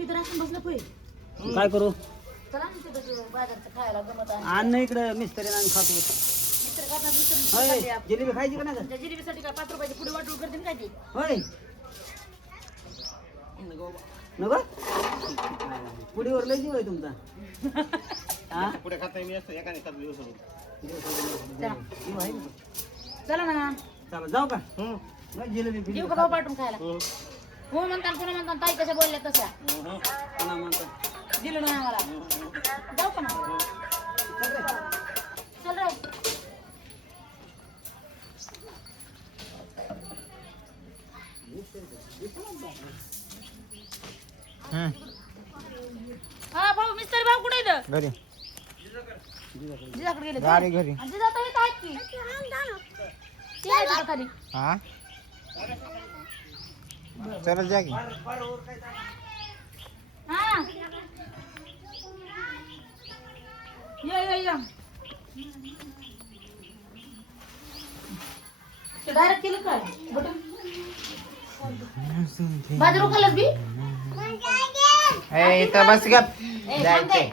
मी तर असं बसलं पोय काय करू चला ना तिथं बाजारचं खायला गमत आहे अन्न इकडं मिस्त्री आणि खातो मित्र करणार होय मित्र जिलेबी खायची का नाही त्या जिलेबीसाठी काय 5 रुपयाची पुढे वाटून करतील काय ती होय नको पुढीवर लय जीव आहे तुमचा हा पुढे खाता मी असतो एकाने खात दिवस जीव आहे ना. चला ना चला जाऊ का जिलेबी जीव का भाऊ पाठवून खायला हो म्हणतात कोणा म्हणतात ताई कशा बोलल्या तशा पुन्हा म्हणतात दिलं नाही आम्हाला जाऊ का ना चल रे हा भाऊ मिस्टर भाऊ कुठे इथं घरी जिजाकडे गेले गाडी घरी आणि जिजा तर इथं आहेत की ते आहे तिथं खाली हा चला जा की हा या ते डायरेक्ट केलं काय बटन बाजार उकलच बी ए इथं बस गप ए, जायचंय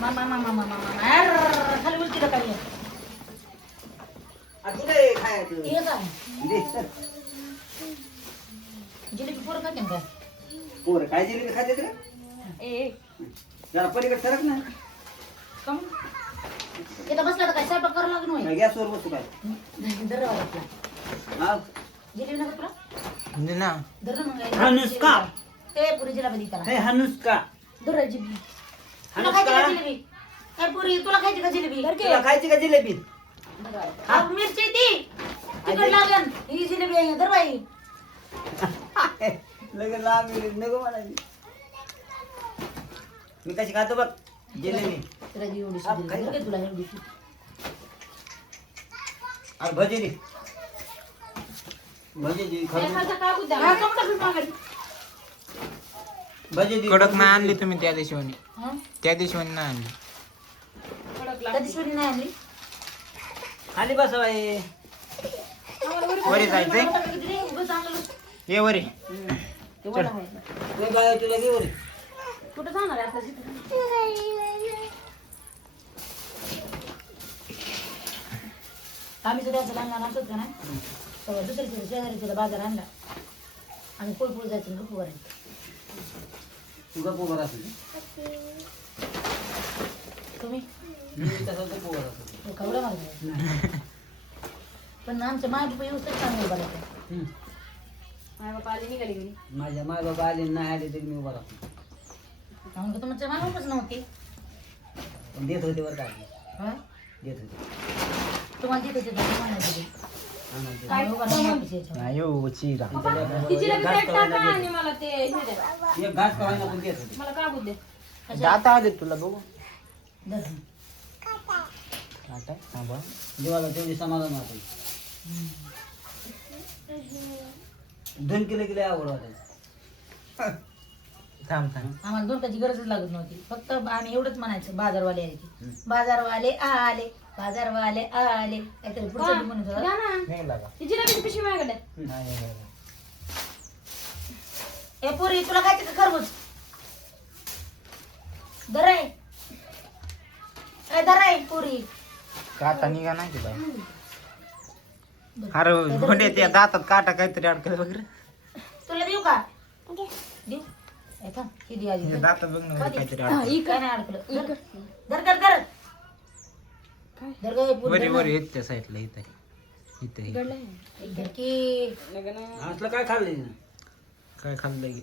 मामा खाली उलटी का खाली कुठे खायचं हे काय दे, चल. जिलेबी पोरं खाते काय पोरं काय जिलेबी खाते रे ए जरा पलीकडे सरक ना कम इथं बसला तर काय स्वयंपाक करावं लागेल होय गॅसवर बसू काय दरवा लागला हा जिलेबी नका तुला दे ना दर मग अनुष्का. ते पुरी जिलेबी त्याला हे हनुष्का दर जिलेबी तुला खायची का जिलेबी काय पुरी तुला खायची का जिलेबी तुला खायची का जिलेबी हा मिरची ती तिकड लागन ही जिलेबी आहे दर बाई लगेच लांब नको म्हणायची मी कशी खातो बघ जिलेबी तुला जी एवढी हा, खाई ना. तुला एवढी अरे भजी दे भजी दे हा कम टाकून मागायची भजी दे कडक नाही आणली तुम्ही त्या दिवशी हा त्या दिवशी नाही आणली कधी सोडी नाही आणली खाली बसवा हे वरी जायचंय ये वरी ते बाय तुला घेऊ रे कुठं जाणार आहे आता आम्ही सुद्धा असं लागणार असत का ना तेव्हा दुसऱ्या शेजारी तिला बाजार आणला आणि पोळपोळ जायचं गप्प करायचं गप्प उभा राहतो तुम्ही तसं गप्प उभा राहतो कवडं मारलं पण आमच्या मागे पण व्यवस्थित चांगलं उभा राहतं माय बापा आले निघाले गेली माझ्या माय बाबा आले नाही आले तरी मी उभा राहतो म्हणून तुमच्या माय बापच नव्हती पण देत होते बरं काय हा देत होते तुम्हाला देत होते तर म्हणायचं ते. आम्हाला आम्ही उभा राहून वापस यायचो. नाही चिरा मला ते हे द्या. एक घास खावायला पण देत होते मला कागद दे दात आले तुला बघू धर. आता थांबा जीवाला तेवढी समाधान वाटायची दोन किलो किलो आवड वाटायची थांब थांब आम्हाला दोनकाची गरजच लागत नव्हती फक्त आम्ही एवढंच म्हणायचं बाजारवाले यायचे बाजारवाले आले बाजारवाले आले काहीतरी पुढचं बी म्हणत होता. नाही लागा जिलेबीची पिशवी माझ्याकडे नाही ए पुरी तुला खायचं का खरबूज दराय ए दराय पुरी काटा निघा नाही की बाई अरे घोडे त्या दातात काटा काहीतरी अडकल वगैरे तुला देऊ का देऊ ए थांब ही दे आधी दातात बघ ना खाली. काहीतरी हा, अडकल ही काय नाही अडकलं धर धर धर धर गं, हे पुरी वरी धर वरी ना. येत त्या साईडला इथे इथे एक धर की असलं काय खाल्लं हिनं? काय खाल्लं की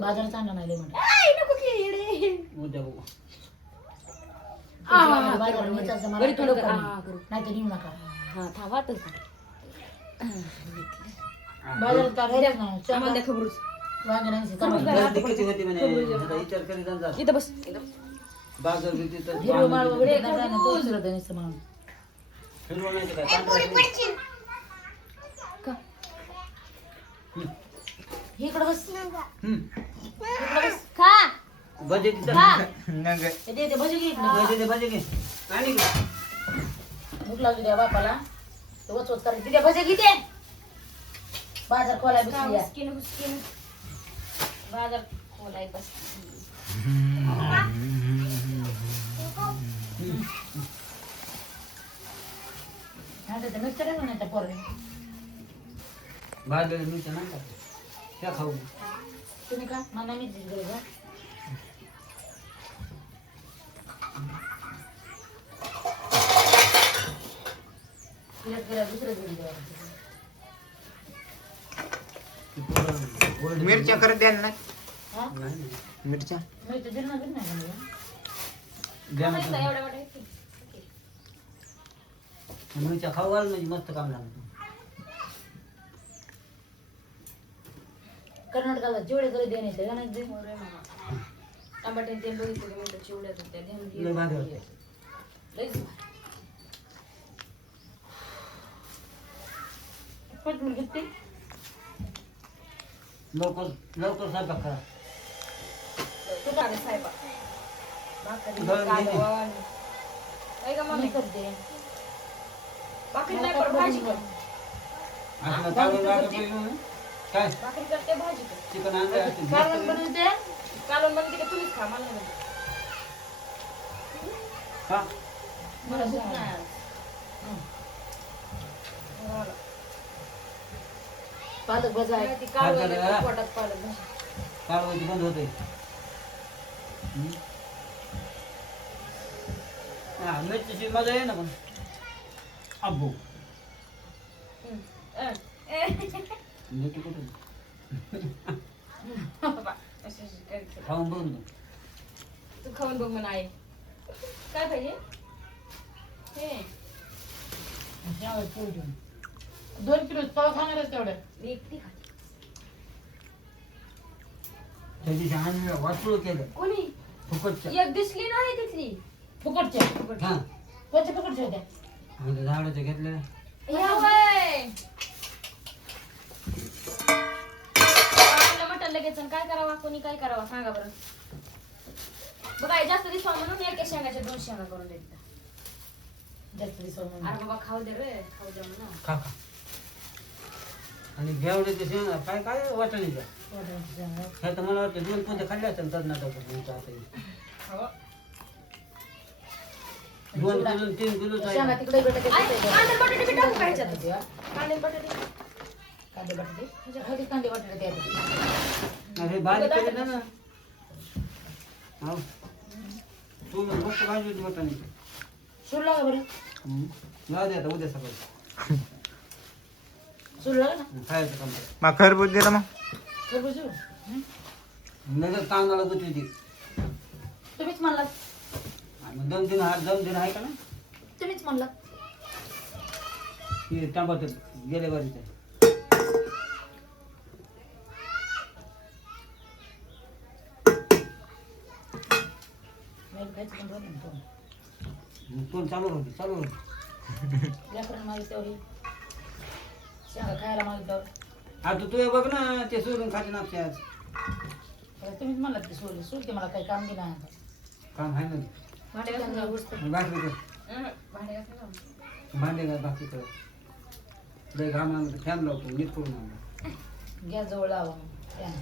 बाजारात आणलं नाही लय म्हणलं उद्या बघू बाजारात न्यायचं मला थोडं नाही तर नेऊ नका बाजारात काय घ्यायच नाही वांगे नाही गर्दी किती होती म्हणे आता विचार करीत जा. बाजार बी तिथं हिरवं माळ वगैरे नाही ना तो सुरत आहे नुसतं म्हणून हिरवं नाही तर काय, पांढरं नाही. इकडं बस हम्म. इकडं बस खा भजी तिथं. नग ए, दे भजी घे इकडं. भजी दे, भजी घे. आणि इकडं. भूक लागली त्या बापाला वचवत करायची तिथे भजे किती बाजार खोलाय बसली या. हुसकीन हुसकीन बाजार खोलाय बस आता ते मिक्सर आहे ना त्या पोराने. भाजलेलं मिरच्या नाही का त्या खाऊ तुम्ही का मला मी दिली का दुसरं दिली मिरच्या करत द्या ना हा नाही मिरच्या मी तर दिलं नाही द्या ना एवढ्या वाटायची मिरच्या खाऊ घाल म्हणजे मस्त काम लागतं कर्नाटकाला जेवढे करे देण्याचे का नाही दे टमाटे ते बघितलं की म्हणलं चिवड्यात होत्या लय भारी होते. लयच पटकन घेते लवकर लवकर स्वयंपाक करा तू टाक साहेबा भाकरी दळून घे. कालवण काय का मम्मी मी करते भाकरी नाही पण भाजी कर आपलं तांदूळ राहतं म्हणून काय भाकरी करते भाजी कर चिकन आणलं असतील. कालवण बनवते कालवण बनते का तुम्हीच खा मला नाही हा मला भूक नाही आज. बनत. पालक भजा आहे ती कालवण हा, आहे, पोटात पालक भाजी. कालवायची बंद होते हा मिरचीची मजा आहे ना पण अब्बू हम्म. मिरची कुठे बाबा, अशी अशी करायची. खाऊन बघून बघ. तू खाऊन बघ म्हणा आहे काय पाहिजे हे त्यावर पोळी ठेवून. 2 किलो पाव खाणारच तेवढं मी एकटी खाते त्या दिवशी आम्ही वाचूळ केलं कोणी फुकटच्या एक दिसली नाही तिथली फुकटच्या हा कोणत्या फुकटच्या होत्या आम्ही झाडाच्या घेतल्या या वय आपलं मटण लगेच आणि काय करावा कोणी काय करावा सांगा बरं बघा हे जास्त दिसवा म्हणून एका शेंगाच्या 2 शेंगा करून देत जास्त दिवस अरे बाबा खाऊ दे रे खाऊ दे म्हणा खा खा आणि घेवड्याचे शेंगा काय काय वाटणीच्या ह्या तर मला वाटतं 2 पोते खाल्ले असेल कर्नाटकात 2 किलो 3 किलो शेंगा तिकडे भेटत कांदे बटाटे बी टाकू का ह्याच्यात कांदे बटाटे कांदे बटाटे हळदी कांदे बटाटे द्यायचे अरे बारीक केले ना हो तू मस्त भाजी होती वाटणी सूर लागा बरं जाऊ दे आता उद्या सकाळी सूर लागा ना खायचं काम कर. मग खरबूज दिला मग खरबूज सूर नजर तांदळा गुती ती तुम्हीच म्हणला मग 2 दिन आहे का ना तुम्हीच म्हणला ते टमाटर गेले बारीचे मला खायचं पण राहतं ना तोंड चालू होती लेकरांना मागितलं तेवढी शेंगा खायला मागितलं आता तू बघ ना ते सोडून खाते ना आज तुम्हीच म्हणला की सोडली सोडते मला काही काम बी नाही आता. काम आहे ना भांडे घासून जाऊ. भाकरी कर भांडे घासून जाऊ. भांडे का भाकरी कर लय घाम आणलं फॅन लावतो नीट करून आणलं गॅस जवळ लावा मग त्यानं.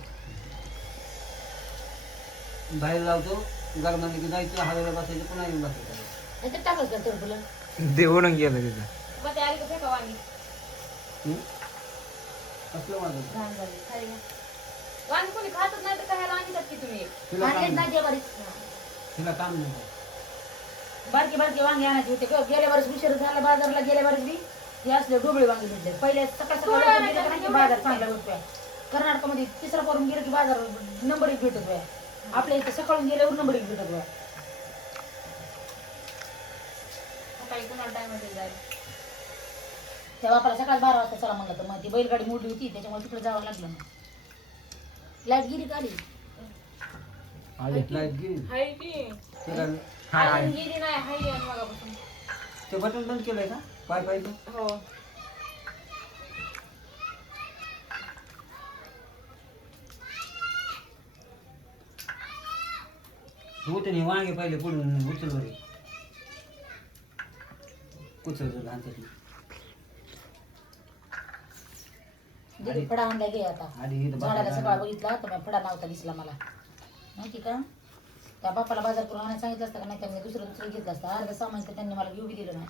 बाहेर लावतो गरमाने की जायचं हवेला बसायचं पुन्हा येऊन बसायचं ह्याच्यात टाकलं का तर तुला ते ओढून गेलं तिथं मग ते आली का फेका वांगी कसलं वाजत घाण झाली खाली घ्या. वांगी कोणी खातच नाही तर खायला आणतात की तुम्ही तिला आणलेच काम नाही ते बरीच तिला काम नाही बारकी बारकी वांगे आणायचे होते का गेल्या वर्ष उशीर झाला बाजारला गेल्या वर्ष बी हे असले डोबळे वांगे भेटले पहिले सकाळ सकाळ लवकर गेलं का नाही की बाजार चांगला भेटतोय कर्नाटकामध्ये तिसरा करून गेलं की बाजार नंबर 1 भेटत आहे आपल्या इथे सकाळून गेल्यावर नंबर 1 भेटत आहे सकाळी कुणाला टाइम असेल जायला त्या बापाला सकाळ 12 वाजता चला म्हणलं तर मग ती बैलगाडी मोठी होती त्याच्यामुळे तिकडे जावं लागलं मग लाईट गिरी काढली आले लाईट गेली हाय की तिला अजून गेली नाही हाय आणि मगापासून ते बटन बंद केलंय का पाय पाहिजे हो होते नाही वांगे पहिले पुढून उचल बरे उचल जर घालतात दीदी फडा आणला घे आता आधी इथं झाडाला बापाला सकाळ बघितला तर मी फडा नव्हता दिसला मला माहिती का त्या बापाला बाजार करून आणायला सांगितलं असतं का नाही त्यांनी दुसरं घेतलं असतं अर्धा सामान तर त्यांनी मला घेऊ बी दिलं नाही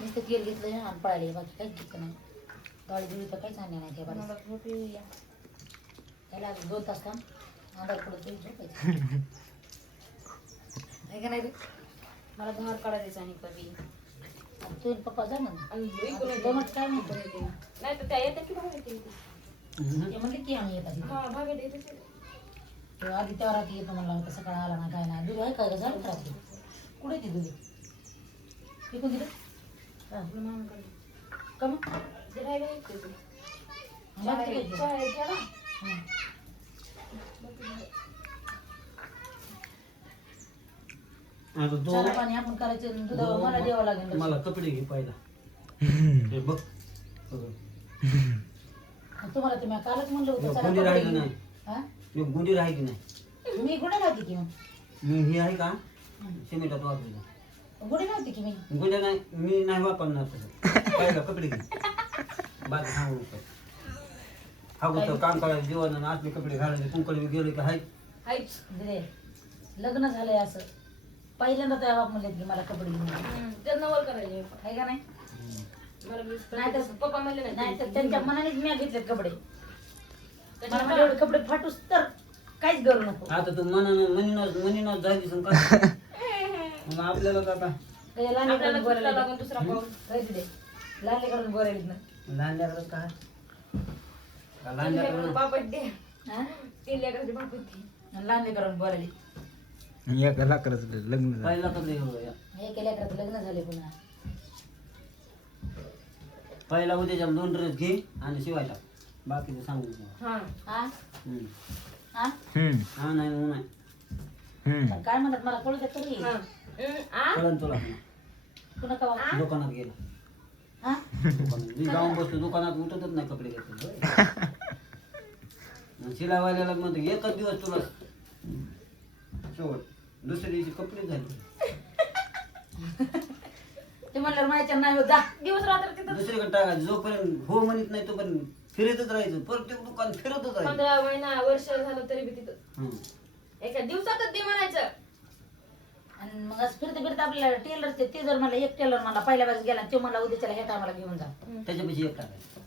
नुसतं तेल घेतलं आणि पळाले बाकी काहीच घेतलं नाही गाडी जुळी तर काहीच आणलं नाही त्या बारीस मला झोप येऊया. त्याला 2 तास काम अंधार पडत तरी झोपायचं आहे का नाही रे मला धार काढायचं आणि कधी आणि तू आणि पप्पा जा ना आणि लई कोणी दमट काय म्हणतो नाही तर त्या येतात की भाग येते ते म्हणले की आम्ही येतात इथे. हा भाग येते तो आधी तेव्हा रात्री येतो म्हणला होता सकाळी आला ना काय नाही दूध आहे काय झालं रात्री कुठे ती दूध विकून दिलं आपलं मामाकडे का मग ते राहिलं एक ते. बाकी काय चहा घ्या ना. हं. आता चहा पाणी आपण करायचं दूध मला द्यावं लागेल मला कपडे घे पहिला हे बघ तुम्हाला तुम्ही कालच म्हणलं होतं चला गुंडी कपडे राहिली घेऊ. नाही हा? एक गुंडी राहिली नाही मी गुढे नव्हती की मग मी ही आहे का सिमेंटात वापरलं गुढे नव्हती की मी गुंड्या नाही मी नाही वापरणार तसं पहिला कपडे घे बाकी सांगू नको हा गोष्ट काम करायचं जीवन आणि आतले कपडे घालायचे तुमकडे गेलो की हाय हायच. दिदे लग्न झालंय असं पहिल्यांदा त्या बाप म्हणले की मला कपडे घेऊन ये. ते नवल करायचे आहे का नाही मला नाही तर पप्पा म्हणले नाही तर त्यांच्या मनानेच मी घेतलेत कपडे मला त्याच्यात म्हणले, एवढे कपडे फाटूस तर काहीच करू नको आता तू मनीनं जायची सांग का मग आपल्याला तर आता काही लहान आपल्याला लेकरांना दुसरा बोलायला लागून दुसरा पाहून राहू दे लहान लेकरांना बोलायला ना लहान लेकरात काय का लहान लेकरांना बापट दे हा? 3 लेकराचे बापट दे. आणि लहान लेकरांना बोलायला एका लाकडाचं लग्न झालं. पहिला कपडे घेऊया एका लेकराचं लग्न झाले पुन्हा पहिला उद्याच्या 2 ड्रेस घे आणि शिवायला बाकीचं सांगू नको. हा हा हम्म. हा हा नाही मग नाही पण काय म्हणतात मला कळू द्या तरी हा. आ? कळण तुला पुन्हा का दुकानात गेला हा दुकानात मी जाऊन बसतो दुकानात उठतच नाही कपडे घेतले शिलावाल्याला म्हणतो एकच दिवस तुला शेवट दुसऱ्या दिवशी कपडे झाले ते म्हणल्यावर माहिती नाही होत जा दिवस रात्र तिथं दुसरीकडे टाकायचं जोपर्यंत हो म्हणत नाही तोपर्यंत फिरतच राहायचं प्रत्येक दुकान फिरतच राहायचं 15 महिना वर्ष झालं तरी बी तिथं हम्म. एका दिवसातच ते म्हणायचं आणि मग असं फिरते फिरते आपल्याला टेलर ते जर मला एक टेलर मला पहिल्या वेळेस गेला ते मला उद्याच्याला ह्या टायमाला घेऊन जा त्याच्यापेक्षा एक टाकायचं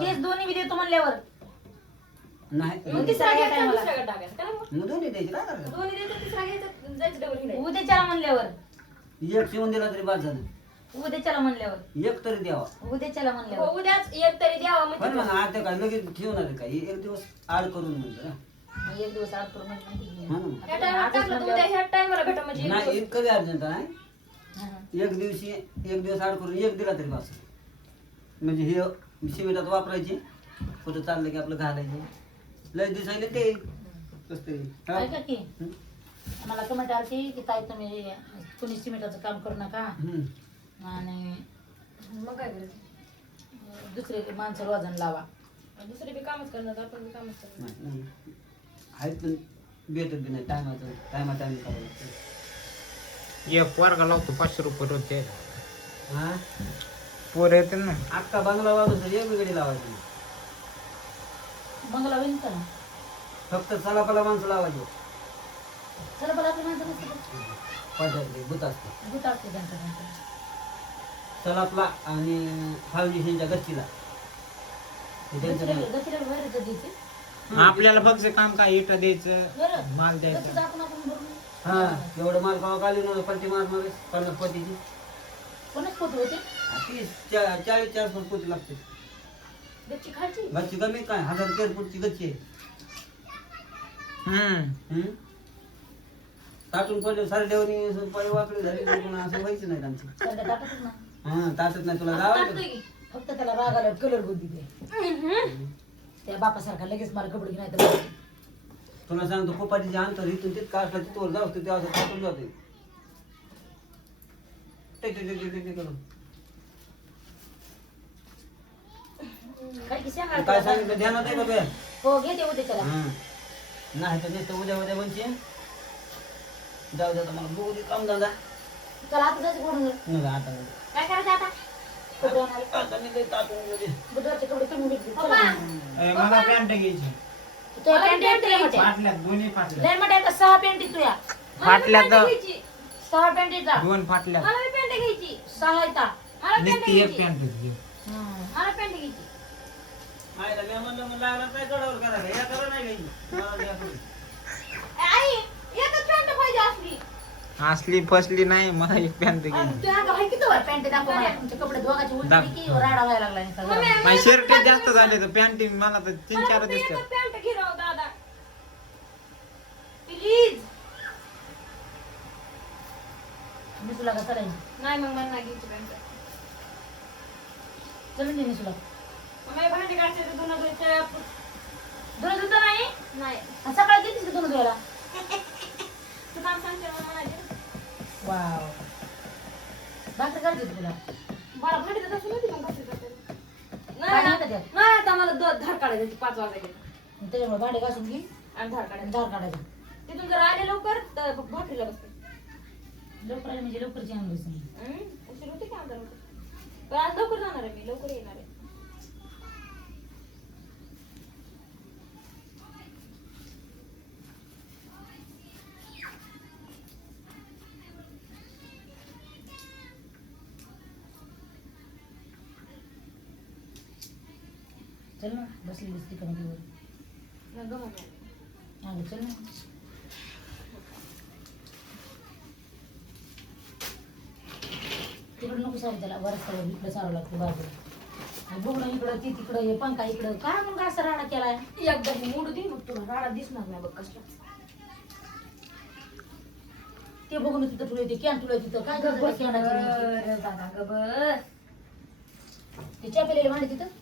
तेच दोन्ही बी देतो म्हणल्यावर नाही मग तिसरा घ्यायचा आणि दुसऱ्याकडे टाकायचा का नाही? मग दोन्ही द्यायचे काय करायचं दोन्ही द्यायचं तिसरा घ्यायचा जायचं डबल हिंडायचं. उद्याच्याला म्हणल्यावर एक शिवून दिला तरी बाद झालं उद्याच्याला म्हणल्यावर एक तरी द्यावा उद्याच्याला हो, म्हणल्यावर उद्याच एक तरी द्यावा पण म्हणजे मग आता काय लगेच ठेवणार आहे का एक दिवस आड करून म्हणतो ना मग एक दिवस आड करून हा ना. ह्या टायमाला टाकलं तर उद्या ह्या टायमाला भेटा म्हणजे एक नाही दिवस. इतकं बी अर्जंट नाही एक दिवस आड करून एक दिला तरी बस म्हणजे हे शिमिटात वापरायचे कुठं चाललं की आपलं घालायचे लय दिसायला ते कसं तरी. हा? ऐका की हं? मला कमेंट आली की ताई तुम्ही कुणी सिमेंटाचं काम करू नका हं. आणि मग काय करायचं दुसरे माणसं वजन लावा दुसरे बी कामच करणार आपण बी कामच करणार नाही, नाही. आहेत पण भेटत बी नाही टायमात करावं लागतं एक पोरगा लावतो 500 रुपये रोज द्यायला. हा पोर येते ना अख्खा बंगला वाजून तर एक वेगळी लावायची बंगला होईल का ना फक्त सलापाला माणसं लावायची चला बरं आपली माणसं नसते पडतात भूत असतं गुट असते त्यांचं सलापला आणि फाउंडेशनच्या गच्चीला हे त्यांचं नाही. गतीला बाहेर द्यायचे आपल्याला फक्त काम काय इटा द्यायचं बरं माल गतीचं द्यायचा आपण भरून हा एवढं माल गावा काली ना पलटी मार मारे 50 पतीची कोणच फोटो होते 40-40 पोती लागते गच्ची खायची गच्ची कमी काय 1000 फूटची गच्ची आहे हम्म? ताटून पडले सारे देवनी पाय वाकडी झाली तर पुन्हा असं व्हायचं नाही आमची सध्या टाकतच ना हा ताटत नाही तुला टाकतोय लावायचं की. फक्त त्याला राग आला कलर बुद्धी दे त्या बापासारखा लगेच मला कपडे नाही तर तुला सांगतो खोपाटीचे अंतर इथून तिथं असलं तिथवर जाऊ ते असं ताटून जाते करून काय की सांगा काय सांगितलं ध्यानात आहे का तुझ्या हो घेते उद्या त्याला नाही तर नुसतं उद्या बनचे जाऊ द्या मला बघू दे काम धंदा चला आता जायचं कोण नाही आता नाही. काय करायचं आता कपडे आणायला. आता मी लय ताटून गेले. बुधवारचे कपडे कमी भेटले. चला. पप्पा ए, मला पॅन्ट घ्यायची तुझ्या पॅन्ट आहेत लय मोठ्या. फाटल्यात दोन्ही फाटल्यात लय मोठ्या आता 6 पॅन्ट आहेत तुया. फाटल्यात घ्यायची 6 पॅन्ट आहेत. दोन फाटल्यात मला बी पॅन्ट घ्यायची 6 आहेत. मला पॅन्ट नुसती एक घ्यायची पॅन्ट घे. मला पॅन्ट घ्यायची आईला मी म्हणलं मग लागला काय गडावर करायला या करा नाही काही मला द्या करून. आई एकच पॅन्ट पाहिजे असली असली फसली नाही मला एक पॅन्ट घे. तुझ्या अंगावर आहे किती वर पॅन्ट दाखव मला. तुमचे कपडे दोघांचे उलटे की राडा व्हायला लागला नुसता जरा. मम्मी, माझी शर्ट जास्त झाले तर पॅन्ट मला तर 3-4 मला दिसतात एकच पॅन्ट घे राव दादा प्लीज मी तुला का चालेल. नाही मग मला नाही घ्यायची पॅन्ट चल मी तुला. मम्मी भांडी घासायचं धुणं धुवायचं दोन धुता नाही. नाही आणि सकाळी कितीच का दोन धुवायला. तू काम सांगते मला म्हणायचं वाव. भाकरी करते तू तुला. मला भांडी तर घासून होती मग घासायचं भांडी नाही येतं त्यात. नाही आता मला धार काढायची 5 वाजायचे आणि त्याच्यामुळे भांडे घासून घे आणि धार आणि काढायची धार काढायचा. तिथून जर आले लवकर तर भाकरीला बसते लवकर आले म्हणजे लवकरची आणलीस नाही. उशीर होते की आमदार होते पण आज लवकर जाणार आहे मी लवकर येणार आहे चल ना बसली दिसती का वर. नग मम्मी अगं चल ना. तिकडं नको सारं त्याला वरसावर इकडं सारावं लागतं बाजूला. आणि बघणं इकडं ती तिकडं हे पंखा इकडं काय मग असा राडा केलाय. एकदा मोडू दे मग तुला राडा दिसणार नाही बघ कसला ते बघून तिथं तुला ते कॅन तुला तिथं काय गरज आहे कॅनाची? बरं दादा ग बस ते चहा पिलेले भांडे तिथं